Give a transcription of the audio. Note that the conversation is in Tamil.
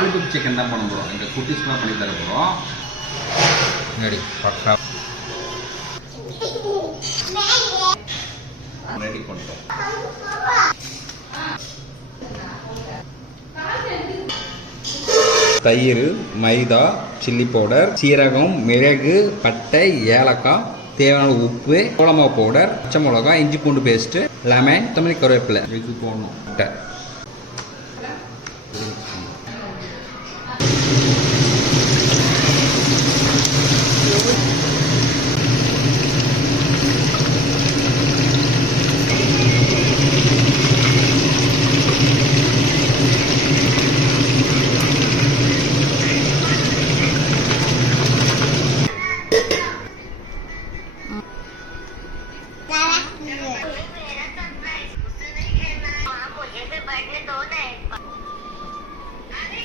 லாலிபாப் சிக்கன் தான் பண்ண போகிறோம். எங்கள் குட்டீஸ்க்குலாம் பண்ணி தர போகிறோம். ரெடி பக்கா ரெடி பண்ணிட்டோம். தயிர், மைதா, சில்லி பவுடர், சீரகம், மிளகு, பட்டை, ஏலக்காய், தேவையான உப்பு, கோலமாவு பவுடர், பச்சை மிளகாய், இஞ்சி பூண்டு பேஸ்ட்டு, லெமன், தமிழ் கருவேப்பிலை இதுக்கு போடணும்.